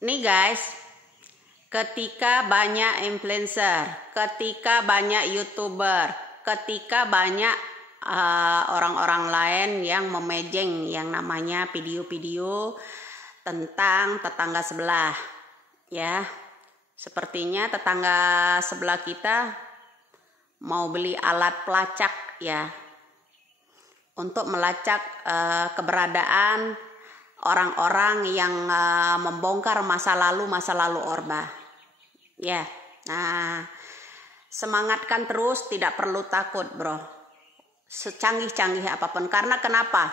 Nih guys, ketika banyak influencer, ketika banyak YouTuber, ketika banyak orang-orang lain yang memejeng yang namanya video-video tentang tetangga sebelah, ya. Sepertinya tetangga sebelah kita mau beli alat pelacak, ya, untuk melacak keberadaan orang-orang yang membongkar masa lalu Orba, ya. Nah, semangatkan terus, tidak perlu takut, bro, secanggih-canggih apapun. Karena kenapa?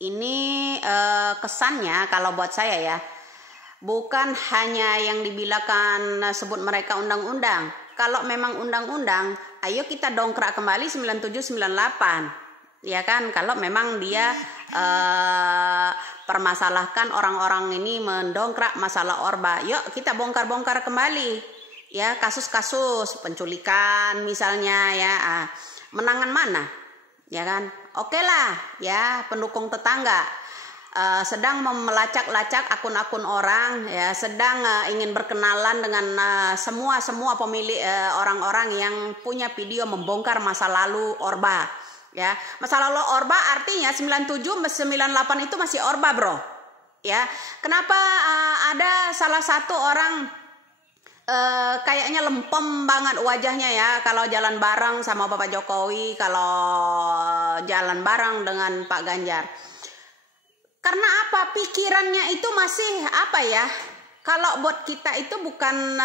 Ini kesannya kalau buat saya, ya, bukan hanya yang dibilangkan sebut mereka undang-undang. Kalau memang undang-undang, ayo kita dongkrak kembali 9798. Ya kan, kalau memang dia permasalahkan orang-orang ini mendongkrak masalah Orba, yuk kita bongkar-bongkar kembali, ya, kasus-kasus penculikan misalnya, ya, menangan mana, ya kan, oke lah, ya, pendukung tetangga sedang melacak-lacak akun-akun orang, ya, sedang ingin berkenalan dengan semua pemilik orang-orang yang punya video membongkar masa lalu Orba. Ya, masa lalu Orba artinya 97, 98 itu masih Orba, bro. Ya, kenapa ada salah satu orang kayaknya lempem banget wajahnya, ya, kalau jalan bareng sama Bapak Jokowi, kalau jalan bareng dengan Pak Ganjar. Karena apa? Pikirannya itu masih apa, ya? Kalau buat kita itu bukan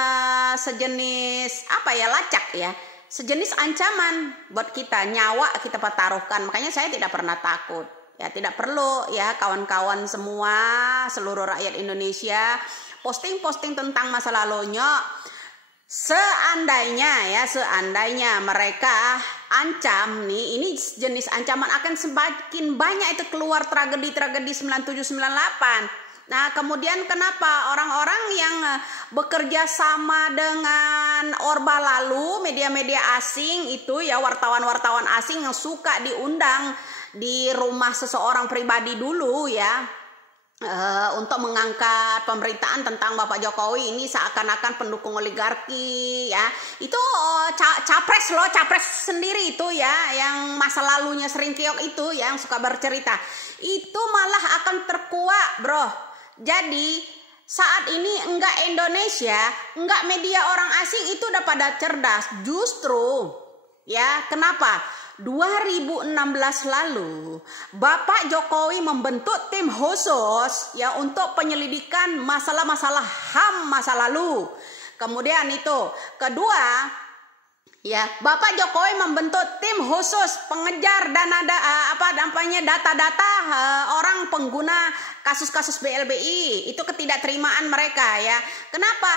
sejenis apa, ya, lacak, ya. Sejenis ancaman buat kita, nyawa kita pertaruhkan. Makanya saya tidak pernah takut, ya, tidak perlu, ya, kawan-kawan semua, seluruh rakyat Indonesia posting-posting tentang masa lalunya. Seandainya mereka ancam nih, ini jenis ancaman, akan semakin banyak itu keluar tragedi-tragedi 9798. Nah, kemudian kenapa orang-orang yang bekerja sama dengan Orba lalu, media-media asing itu, ya, wartawan-wartawan asing yang suka diundang di rumah seseorang pribadi dulu, ya, untuk mengangkat pemberitaan tentang Bapak Jokowi ini seakan-akan pendukung oligarki, ya. Itu capres loh, capres sendiri itu, ya, yang masa lalunya sering keok itu, yang suka bercerita. Itu malah akan terkuak, bro. Jadi saat ini enggak Indonesia, enggak media orang asing itu udah pada cerdas. Justru, ya, kenapa? 2016 lalu Bapak Jokowi membentuk tim khusus, ya, untuk penyelidikan masalah-masalah HAM masa lalu. Kemudian itu kedua, ya, Bapak Jokowi membentuk tim khusus pengejar data-data orang pengguna kasus-kasus BLBI, itu ketidakterimaan mereka, ya. Kenapa?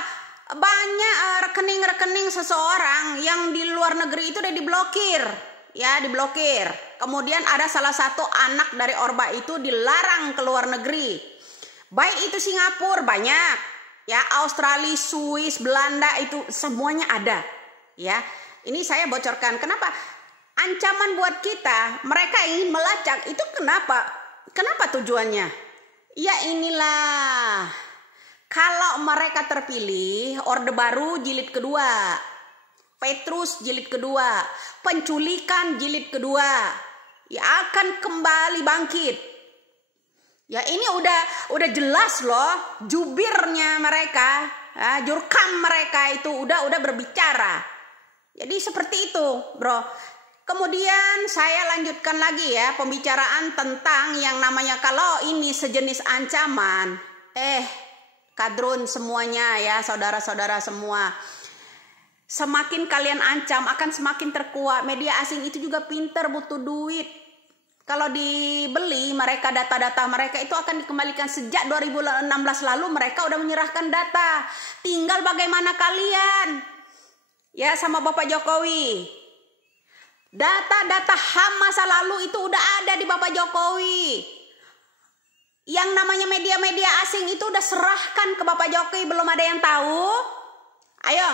Banyak rekening-rekening seseorang yang di luar negeri itu udah diblokir, ya, diblokir. Kemudian ada salah satu anak dari Orba itu dilarang ke luar negeri. Baik itu Singapura banyak, ya, Australia, Swiss, Belanda, itu semuanya ada, ya. Ini saya bocorkan. Kenapa? Ancaman buat kita, mereka ingin melacak. Itu kenapa? Kenapa tujuannya? Ya inilah, kalau mereka terpilih, Orde Baru jilid kedua, Petrus jilid kedua, penculikan jilid kedua, ya, akan kembali bangkit. Ya, ini udah jelas loh, jubirnya mereka, ya, jurkam mereka itu udah berbicara. Jadi seperti itu, bro. Kemudian saya lanjutkan lagi, ya, pembicaraan tentang yang namanya kalau ini sejenis ancaman. Kadrun semuanya, ya, saudara-saudara semua. Semakin kalian ancam akan semakin terkuat. Media asing itu juga pinter, butuh duit. Kalau dibeli mereka, data-data mereka itu akan dikembalikan. Sejak 2016 lalu mereka udah menyerahkan data. Tinggal bagaimana kalian, ya, sama Bapak Jokowi. Data-data HAM masa lalu itu udah ada di Bapak Jokowi. Yang namanya media-media asing itu udah serahkan ke Bapak Jokowi, belum ada yang tahu. Ayo,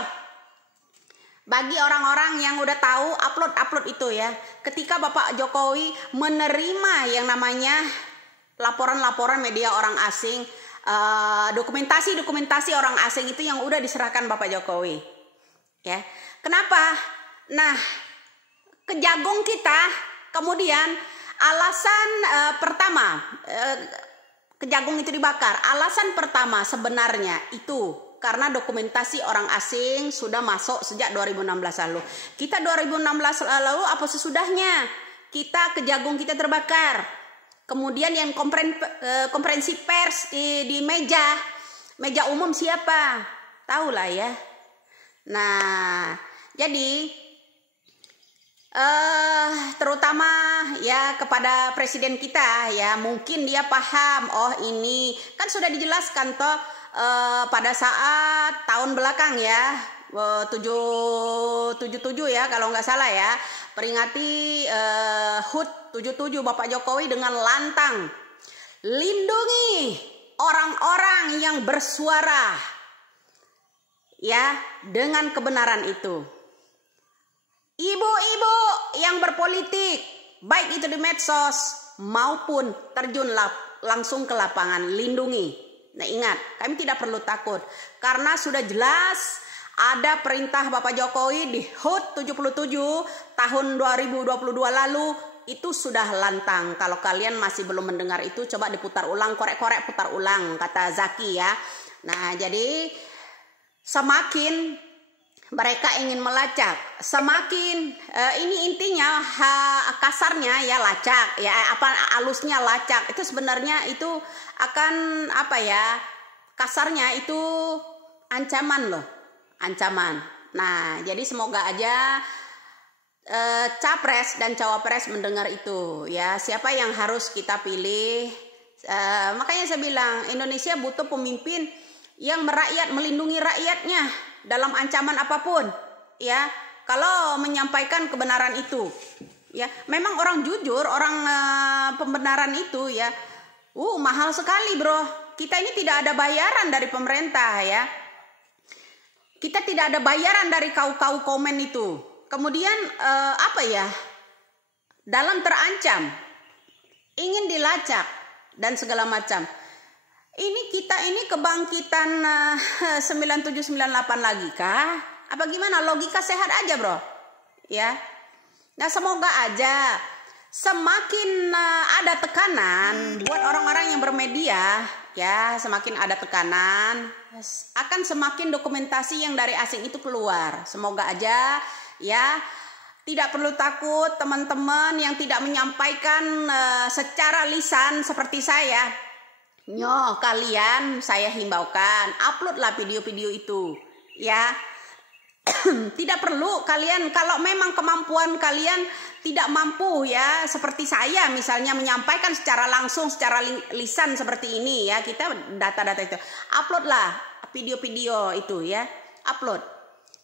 bagi orang-orang yang udah tahu, upload itu, ya. Ketika Bapak Jokowi menerima yang namanya laporan-laporan media orang asing, dokumentasi orang asing itu yang udah diserahkan Bapak Jokowi. Ya, kenapa? Nah, Kejagung kita kemudian alasan pertama Kejagung itu dibakar. Alasan pertama sebenarnya itu karena dokumentasi orang asing sudah masuk sejak 2016 lalu. Kita 2016 lalu apa sesudahnya? Kejagung kita terbakar. Kemudian yang konferensi pers di meja umum siapa? Tahu lah ya. Nah, jadi terutama ya kepada presiden kita ya, mungkin dia paham, oh ini kan sudah dijelaskan toh pada saat tahun belakang ya, 77 ya kalau nggak salah ya, peringati HUT 77 Bapak Jokowi dengan lantang, lindungi orang-orang yang bersuara ya dengan kebenaran itu. Ibu-ibu yang berpolitik, baik itu di medsos maupun terjun langsung ke lapangan, lindungi. Nah ingat, kami tidak perlu takut karena sudah jelas ada perintah Bapak Jokowi di HUT 77 tahun 2022 lalu, itu sudah lantang. Kalau kalian masih belum mendengar itu, coba diputar ulang, korek-korek putar ulang, kata Zaki ya. Nah jadi semakin mereka ingin melacak, semakin ini intinya kasarnya ya lacak ya, apa halusnya lacak, itu sebenarnya itu akan apa ya, kasarnya itu ancaman loh, ancaman. Nah jadi semoga aja capres dan cawapres mendengar itu ya, siapa yang harus kita pilih. Makanya saya bilang Indonesia butuh pemimpin yang merakyat, melindungi rakyatnya dalam ancaman apapun ya, kalau menyampaikan kebenaran itu ya. Memang orang jujur, orang pembenaran itu ya mahal sekali bro. Kita ini tidak ada bayaran dari pemerintah ya, kita tidak ada bayaran dari kau komen itu. Kemudian apa ya, dalam terancam ingin dilacak dan segala macam. Ini kita ini kebangkitan 9798 lagi kah? Apa gimana? Logika sehat aja bro ya. Nah semoga aja semakin ada tekanan buat orang-orang yang bermedia ya, semakin ada tekanan akan semakin dokumentasi yang dari asing itu keluar. Semoga aja ya, tidak perlu takut teman-teman yang tidak menyampaikan secara lisan seperti saya. Nyoh kalian saya himbaukan, uploadlah video-video itu ya. Tidak perlu kalian, kalau memang kemampuan kalian tidak mampu ya, seperti saya misalnya menyampaikan secara langsung, secara lisan seperti ini ya, kita data-data itu uploadlah video-video itu ya, upload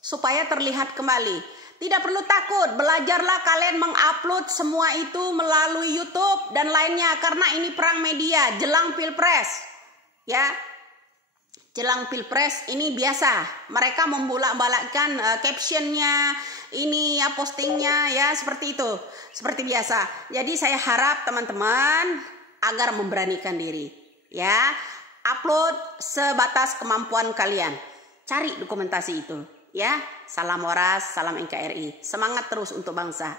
supaya terlihat kembali. Tidak perlu takut, belajarlah kalian mengupload semua itu melalui YouTube dan lainnya, karena ini perang media jelang Pilpres. Ya. Jelang Pilpres ini biasa, mereka membolak-balikkan captionnya, ini ya postingnya ya seperti itu, seperti biasa. Jadi saya harap teman-teman agar memberanikan diri, ya, upload sebatas kemampuan kalian, cari dokumentasi itu. Ya, salam waras, salam NKRI. Semangat terus untuk bangsa.